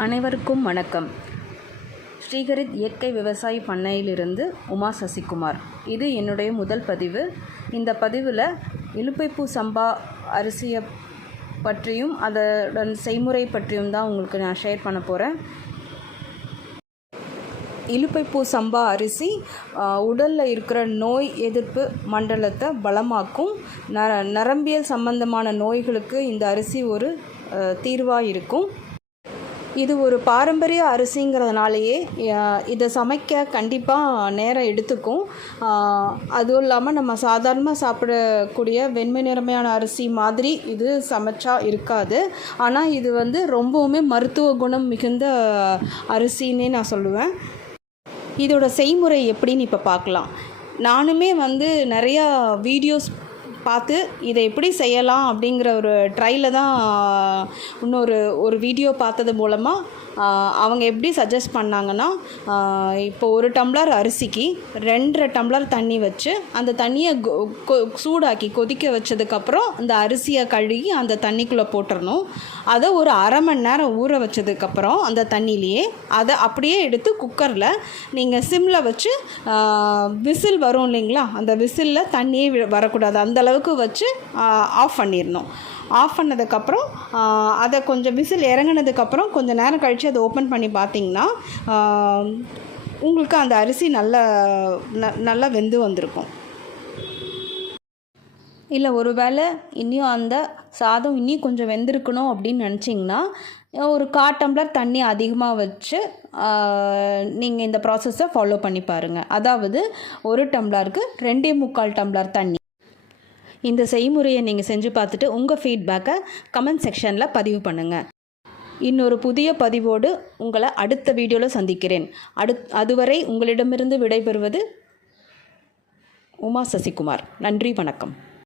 அனைவருக்கும் வணக்கம். ஸ்ரீகரித் இயற்கை விவசாய பண்ணையிலிருந்து உமா சசிகுமார். இது என்னுடைய முதல் பதிவு. இந்த பதிவில் இலுப்பைப்பூ சம்பா அரிசியை பற்றியும் அதோட செய்முறை பற்றியும் தான் உங்களுக்கு நான் ஷேர் பண்ண போகிறேன் இலுப்பைப்பூ சம்பா அரிசி உடலில் இருக்கிற நோய் எதிர்ப்பு மண்டலத்தை பலமாக்கும். ந நரம்பியல் சம்பந்தமான நோய்களுக்கு இந்த அரிசி ஒரு தீர்வாக இருக்கும். இது ஒரு பாரம்பரிய அரிசிங்கிறதுனாலேயே இதை சமைக்க கண்டிப்பாக நேரம் எடுத்துக்கும். அதுவும் இல்லாமல் நம்ம சாதாரணமாக சாப்பிடக்கூடிய வெண்மை நிறமையான அரிசி மாதிரி இது சமைச்சா இருக்காது. ஆனால் இது வந்து ரொம்பவுமே மருத்துவ குணம் மிகுந்த அரிசின்னே நான் சொல்லுவேன். இதோட செய்முறை எப்படின்னு இப்போ பார்க்கலாம் நானுமே வந்து நிறையா வீடியோஸ் பார்த்து இதை எப்படி செய்யலாம் அப்படிங்கிற ஒரு ட்ரையில் தான் இன்னொரு ஒரு வீடியோ பார்த்தது மூலமாக அவங்க எப்படி சஜஸ்ட் பண்ணாங்கன்னா இப்போ ஒரு டம்ளர் அரிசிக்கு ரெண்டரை டம்ளர் தண்ணி வச்சு அந்த தண்ணியை சூடாக்கி கொதிக்க வச்சதுக்கப்புறம் அந்த அரிசியை கழுகி அந்த தண்ணிக்குள்ளே போட்டுடணும் அதை ஒரு அரை மணி நேரம் ஊற வச்சதுக்கப்புறம் அந்த தண்ணியிலையே அதை அப்படியே எடுத்து குக்கரில் நீங்கள் சிம்மில் வச்சு விசில் வரும் இல்லைங்களா? அந்த விசிலில் தண்ணியே வரக்கூடாது. அளவுக்கு வச்சு ஆஃப் பண்ணிடணும். ஆஃப் பண்ணதுக்கப்புறம் அதை கொஞ்சம் விசில் இறங்கினதுக்கப்புறம் கொஞ்சம் நேரம் கழித்து அதை ஓப்பன் பண்ணி பார்த்திங்கன்னா உங்களுக்கு அந்த அரிசி நல்ல ந நல்லா வெந்து வந்திருக்கும். இல்லை ஒரு வேளை இன்னும் அந்த சாதம் இன்னும் கொஞ்சம் வெந்திருக்கணும் அப்படின்னு நினச்சிங்கன்னா ஒரு கா டம்ளர் தண்ணி அதிகமாக வச்சு நீங்கள் இந்த ப்ராசஸை ஃபாலோ பண்ணி பாருங்கள் அதாவது ஒரு டம்ளருக்கு ரெண்டே முக்கால் டம்ளர் தண்ணி. இந்த செய்முறையை நீங்கள் செஞ்சு பார்த்துட்டு உங்கள் ஃபீட்பேக்கை கமெண்ட் செக்ஷனில் பதிவு பண்ணுங்கள் இன்னொரு புதிய பதிவோடு உங்களை அடுத்த வீடியோவில் சந்திக்கிறேன். அடுத் அதுவரை உங்களிடமிருந்து விடைபெறுவது உமா சசிகுமார். நன்றி வணக்கம்.